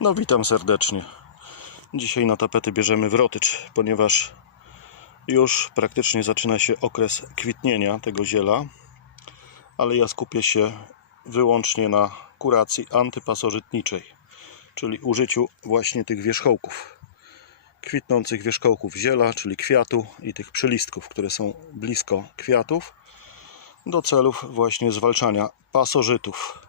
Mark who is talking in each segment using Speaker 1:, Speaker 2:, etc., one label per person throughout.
Speaker 1: No witam serdecznie. Dzisiaj na tapety bierzemy wrotycz, ponieważ już praktycznie zaczyna się okres kwitnienia tego ziela, ale ja skupię się wyłącznie na kuracji antypasożytniczej, czyli użyciu właśnie tych wierzchołków, kwitnących wierzchołków ziela, czyli kwiatu i tych przylistków, które są blisko kwiatów, do celów właśnie zwalczania pasożytów.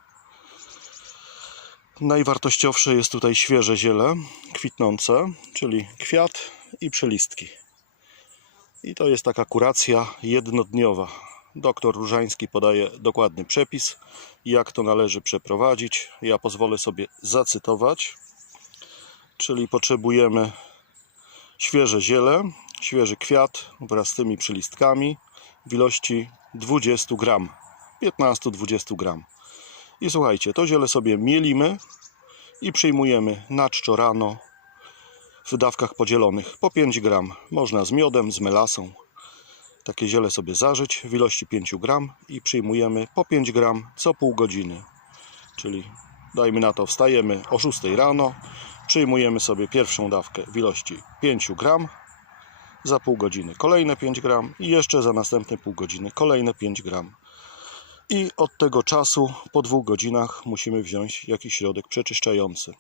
Speaker 1: Najwartościowsze jest tutaj świeże ziele kwitnące, czyli kwiat i przelistki. I to jest taka kuracja jednodniowa. Doktor Różański podaje dokładny przepis, jak to należy przeprowadzić. Ja pozwolę sobie zacytować. Czyli potrzebujemy świeże ziele, świeży kwiat wraz z tymi przylistkami w ilości 20 gram, 15-20 gram. I słuchajcie, to ziele sobie mielimy i przyjmujemy na czczo rano w dawkach podzielonych po 5 gram. Można z miodem, z melasą. Takie ziele sobie zażyć w ilości 5 gram i przyjmujemy po 5 gram co pół godziny. Czyli dajmy na to, wstajemy o 6 rano, przyjmujemy sobie pierwszą dawkę w ilości 5 gram, za pół godziny kolejne 5 gram i jeszcze za następne pół godziny kolejne 5 gram. I od tego czasu, po dwóch godzinach, musimy wziąć jakiś środek przeczyszczający.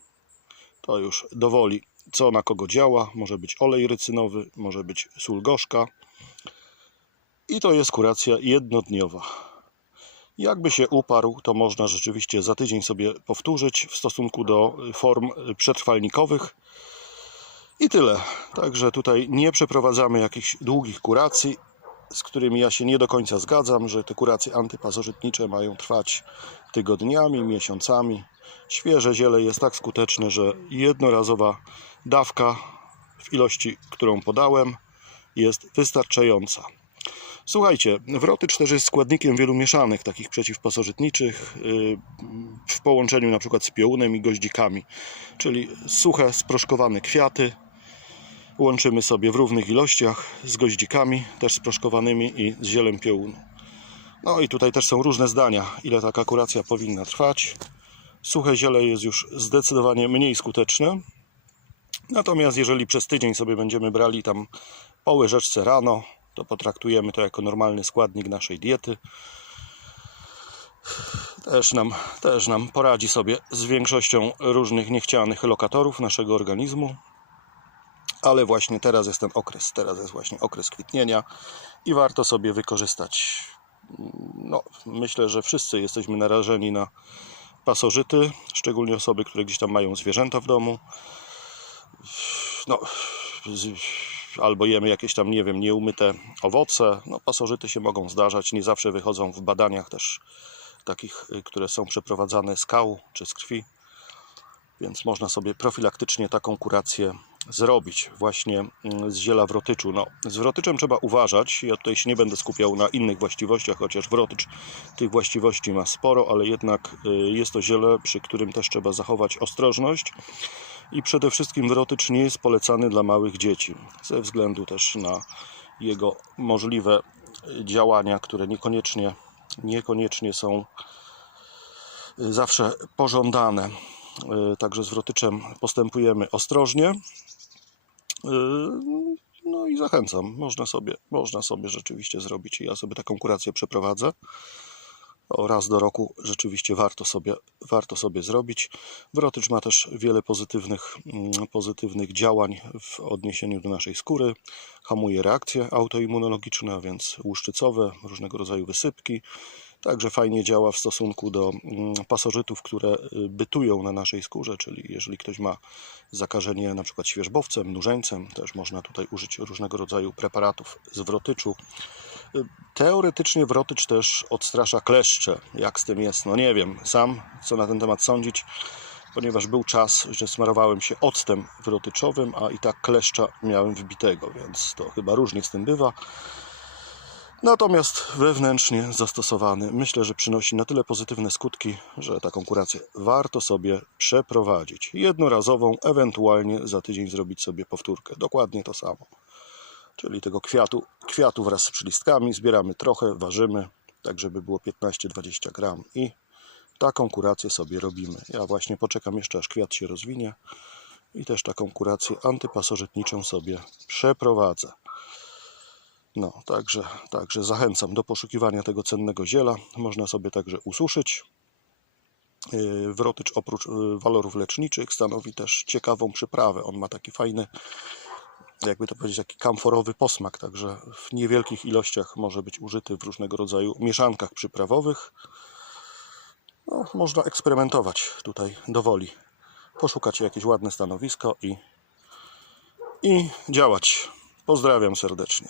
Speaker 1: To już dowoli, co na kogo działa. Może być olej rycynowy, może być sól gorzka. I to jest kuracja jednodniowa. Jakby się uparł, to można rzeczywiście za tydzień sobie powtórzyć w stosunku do form przetrwalnikowych. I tyle. Także tutaj nie przeprowadzamy jakichś długich kuracji z którymi ja się nie do końca zgadzam, że te kuracje antypasożytnicze mają trwać tygodniami, miesiącami. Świeże ziele jest tak skuteczne, że jednorazowa dawka w ilości, którą podałem, jest wystarczająca. Słuchajcie, wrotycz też jest składnikiem wielu mieszanych, takich przeciwpasożytniczych, yy, w połączeniu przykład z piołunem i goździkami, czyli suche, sproszkowane kwiaty, łączymy sobie w równych ilościach z goździkami, też sproszkowanymi i z zielem piołunu. No i tutaj też są różne zdania, ile taka kuracja powinna trwać. Suche ziele jest już zdecydowanie mniej skuteczne. Natomiast jeżeli przez tydzień sobie będziemy brali tam po łyżeczce rano, to potraktujemy to jako normalny składnik naszej diety. Też nam, też nam poradzi sobie z większością różnych niechcianych lokatorów naszego organizmu ale właśnie teraz jest ten okres, teraz jest właśnie okres kwitnienia i warto sobie wykorzystać. No, myślę, że wszyscy jesteśmy narażeni na pasożyty, szczególnie osoby, które gdzieś tam mają zwierzęta w domu. No, albo jemy jakieś tam, nie wiem, nieumyte owoce. No, pasożyty się mogą zdarzać, nie zawsze wychodzą w badaniach też takich, które są przeprowadzane z kału czy z krwi. Więc można sobie profilaktycznie taką kurację zrobić właśnie mm, z ziela wrotyczu. No, z wrotyczem trzeba uważać. Ja tutaj się nie będę skupiał na innych właściwościach, chociaż wrotycz tych właściwości ma sporo, ale jednak y, jest to ziele, przy którym też trzeba zachować ostrożność. I przede wszystkim wrotycz nie jest polecany dla małych dzieci, ze względu też na jego możliwe działania, które niekoniecznie, niekoniecznie są y, zawsze pożądane. Y, także z wrotyczem postępujemy ostrożnie. No i zachęcam, można sobie, można sobie rzeczywiście zrobić. Ja sobie taką kurację przeprowadzę. Raz do roku rzeczywiście warto sobie, warto sobie zrobić. Wrotycz ma też wiele pozytywnych, mm, pozytywnych działań w odniesieniu do naszej skóry. Hamuje reakcje autoimmunologiczne, a więc łuszczycowe, różnego rodzaju wysypki. Także fajnie działa w stosunku do mm, pasożytów, które y, bytują na naszej skórze, czyli jeżeli ktoś ma zakażenie na przykład świerzbowcem, nużeńcem, też można tutaj użyć różnego rodzaju preparatów z wrotyczu. Y, teoretycznie wrotycz też odstrasza kleszcze. Jak z tym jest? No nie wiem sam, co na ten temat sądzić, ponieważ był czas, że smarowałem się octem wrotyczowym, a i tak kleszcza miałem wbitego, więc to chyba różnie z tym bywa. Natomiast wewnętrznie zastosowany myślę, że przynosi na tyle pozytywne skutki, że taką kurację warto sobie przeprowadzić. Jednorazową, ewentualnie za tydzień zrobić sobie powtórkę. Dokładnie to samo. Czyli tego kwiatu, kwiatu wraz z przylistkami zbieramy trochę, ważymy, tak żeby było 15-20 gram i taką kurację sobie robimy. Ja właśnie poczekam jeszcze aż kwiat się rozwinie i też taką kurację antypasożytniczą sobie przeprowadzę. No, także, także zachęcam do poszukiwania tego cennego ziela. Można sobie także ususzyć. Yy, Wrotycz oprócz yy, walorów leczniczych stanowi też ciekawą przyprawę. On ma taki fajny, jakby to powiedzieć, taki kamforowy posmak, także w niewielkich ilościach może być użyty w różnego rodzaju mieszankach przyprawowych. No, można eksperymentować tutaj do woli. Poszukać jakieś ładne stanowisko i, i działać. Pozdrawiam serdecznie.